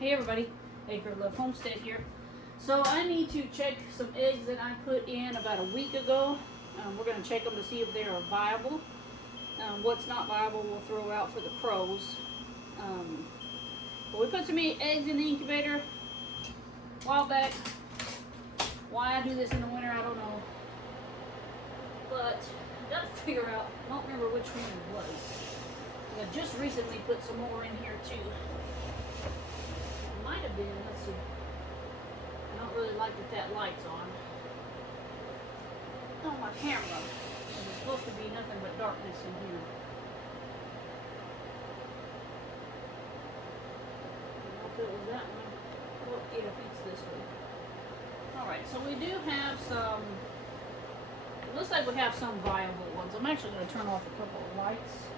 Hey everybody, Acre Love Homestead here. So I need to check some eggs that I put in about a week ago. We're going to check them to see if they are viable. What's not viable we'll throw out for the crows. But we put some eggs in the incubator a while back. Why I do this in the winter, I don't know. But I got to figure out, I don't remember which one it was. I just recently put some more in here too. Might have been, let's see. I don't really like that light's on. On my camera. There's supposed to be nothing but darkness in here. I don't know if it was that one. Oh, yeah, it's this one. Alright, so we do have some, it looks like we have some viable ones. I'm actually going to turn off a couple of lights.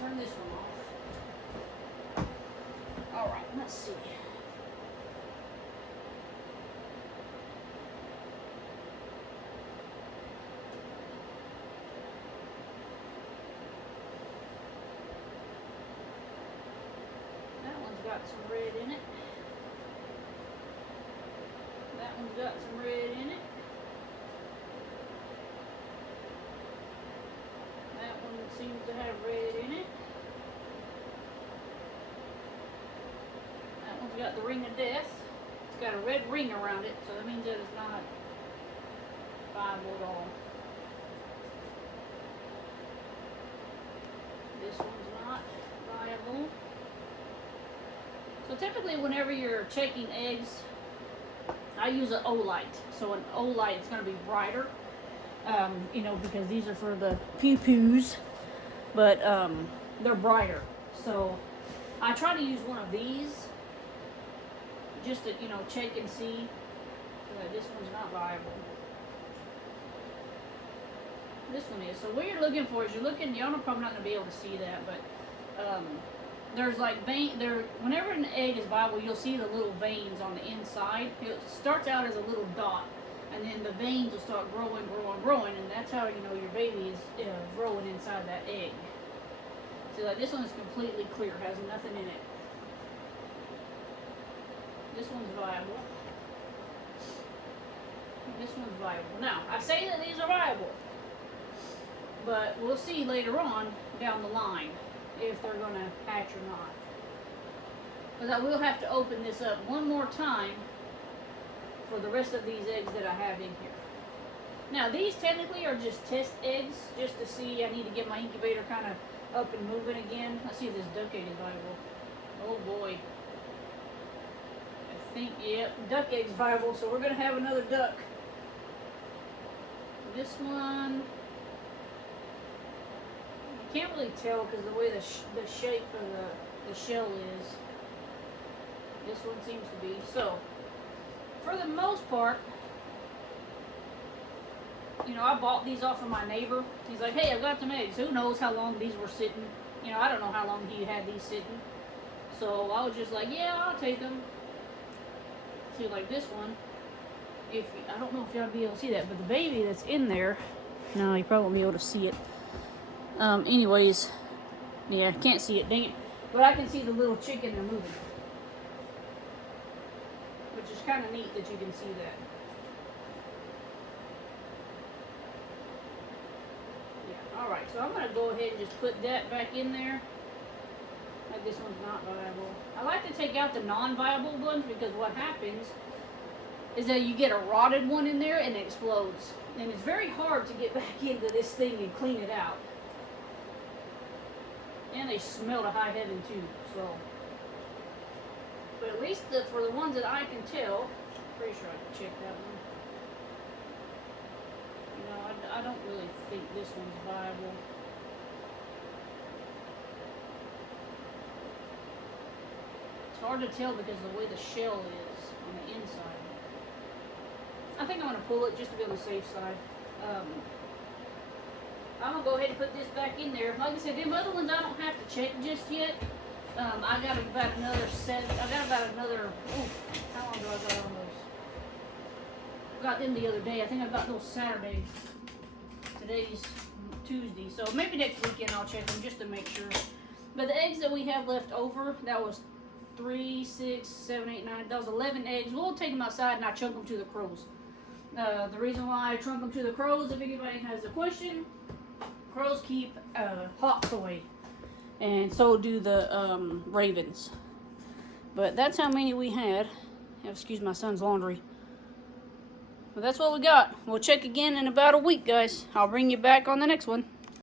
Turn this one off. Alright, let's see. That one's got some red in it. That one's got some red in it. That one seems to have red in it. That one's got the ring of death. It's got a red ring around it, so that means that it's not viable at all. This one's not viable. So typically whenever you're checking eggs, I use an O-light. So an O-light is going to be brighter. You know, because these are for the pew-pews, but they're brighter. So I try to use one of these just to, you know, check and see. This one's not viable. This one is. So what you're looking for is y'all are probably not going to be able to see that, but there's like whenever an egg is viable, you'll see the little veins on the inside. It starts out as a little dot. And then the veins will start growing, and that's how you know your baby is growing inside that egg. So like this one is completely clear, has nothing in it. This one's viable. This one's viable. Now, I say that these are viable, but we'll see later on down the line if they're going to hatch or not. Because I will have to open this up one more time for the rest of these eggs that I have in here. Now these technically are just test eggs, just to see. I need to get my incubator kind of up and moving again. Let's see if this duck egg is viable. Oh boy. I think, yeah, duck egg's viable, so we're going to have another duck. This one, you can't really tell because the way the shape of the shell is. This one seems to be. So, for the most part, you know, I bought these off of my neighbor. He's like, hey, I've got some eggs. Who knows how long these were sitting? You know, I don't know how long he had these sitting. So I was just like, yeah, I'll take them. See, like this one, I don't know if y'all be able to see that, but the baby that's in there, no, you probably won't be able to see it. Anyways, yeah, can't see it, dang it. But I can see the little chicken they're moving. Which is kind of neat that you can see that. Yeah, alright, so I'm going to go ahead and just put that back in there. Like this one's not viable. I like to take out the non-viable ones because what happens is that you get a rotted one in there and it explodes. And it's very hard to get back into this thing and clean it out. And they smell to high heaven too, so. But at least for the ones that I can tell, pretty sure I can check that one. You know, I don't really think this one's viable. It's hard to tell because of the way the shell is on the inside. I think I'm going to pull it just to be on the safe side. I'm going to go ahead and put this back in there. Like I said, them other ones I don't have to check just yet. I got about another how long do I got on those? Got them the other day. I think I got those Saturday. Today's Tuesday, so maybe next weekend I'll check them just to make sure. But the eggs that we have left over, that was 3, 6, 7, 8, 9, that was 11 eggs. We'll take them outside and I chunk them to the crows. The reason why I trunk them to the crows, if anybody has a question, crows keep hawks away. And so do the ravens. But that's how many we had. Excuse my son's laundry. But that's what we got. We'll check again in about a week, guys. I'll bring you back on the next one.